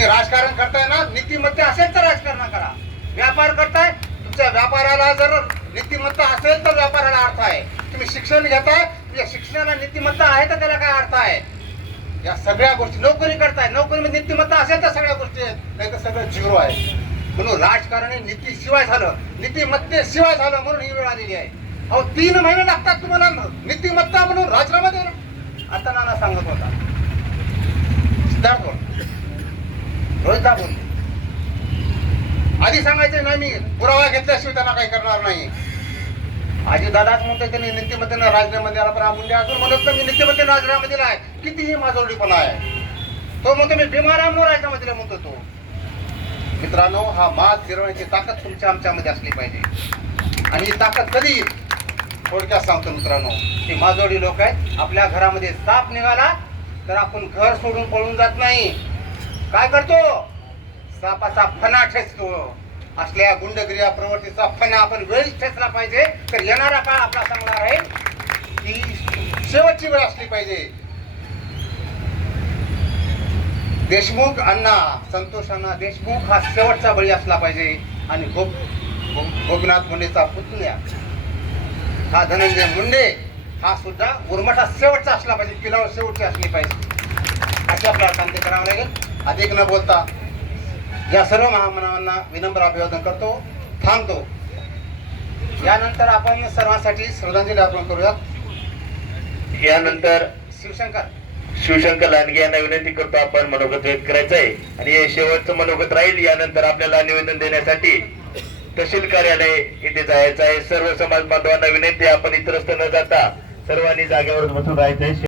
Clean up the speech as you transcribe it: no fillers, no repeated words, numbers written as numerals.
तुम्ही राजकारण करताय ना, नीतिमत्ता असेल तर राजकारण करा. व्यापार करताय, तुमच्या व्यापाराला जर नीतिमत्ता असेल तर व्यापाराला अर्थ आहे. तुम्ही शिक्षण घेताय, तुमच्या शिक्षणाला नीतिमत्ता आहे तर त्याला काय अर्थ आहे. या सगळ्या गोष्टी, नोकरी करताय, नोकरीमध्ये नीतिमत्ता असेल तर सगळ्या गोष्टी आहेत, नाही तर सगळं झिरो आहे. म्हणून राजकारण हे नीतीशिवाय झालं, नीतिमत्तेशिवाय झालं, म्हणून ही वेळ आलेली आहे. अहो 3 महिने लागतात तुम्हाला नीतिमत्ता म्हणून राजीनामा द्यायला. आता नाना सांगत होता, सिद्धार्थ बोल, रोहित बोल, आधी सांगायचं नाही, मी पुरावा घेतल्याशिवाय त्यांना काही करणार नाही. आजी दादाच म्हणतोय त्यांनी नीतिमत्तेनं राजीनामा द्यायला, पण आपण अजून म्हणत नाही मी नीतिमत्तेनं राजीनामा दिला आहे. कितीही माझोडीपणा आहे. तो म्हणतो मी बिमारांवर राजीनामा दिला म्हणतो तो. मित्रांनो, हा माज फिरवण्याची ताकद तुमच्या आमच्यामध्ये असली पाहिजे. आणि ही ताकद कधी येईल? थोडक्यात सांगतो मित्रांनो, ही माझोडी लोक आहेत. आपल्या घरामध्ये साप निघाला तर आपण घर सोडून पळून जात नाही. काय करतो? सापाचा फणा ठेचतो. असल्या गुंडगिरी प्रवृत्तीचा फणा आपण वेळीच ठेचला पाहिजे. तर येणारा काळ आपला सांगणार आहे की शेवटची वेळ असली पाहिजे. देशमुख अण्णा, संतोष अण्णा देशमुख हा शेवटचा बळी असला पाहिजे. आणि गोपीनाथ मुंडेचा पुतण्या हा धनंजय मुंडे हा सुद्धा उर्मटा शेवटचा असला पाहिजे, किल्लावर शेवटची असली पाहिजे. अशी आपल्याला शांती करावं लागेल. अधिक न बोलता या सर्व महामानवांना विनम्र अभिवादन करतो, थांबतो. यानंतर आपण सर्वांसाठी श्रद्धांजली अर्पण करूयात. यानंतर शिवशंकर लांडगे यांना विनंती करतो आपण मनोगत व्यक्त करायचं आहे. आणि हे शेवटचं मनोगत राहील. यानंतर आपल्याला निवेदन देण्यासाठी तहसील कार्यालय इथे जायचं आहे. सर्व समाज बांधवांना विनंती, आपण इतरस्त न जाता सर्वांनी जागेवर बसून राहायचंय.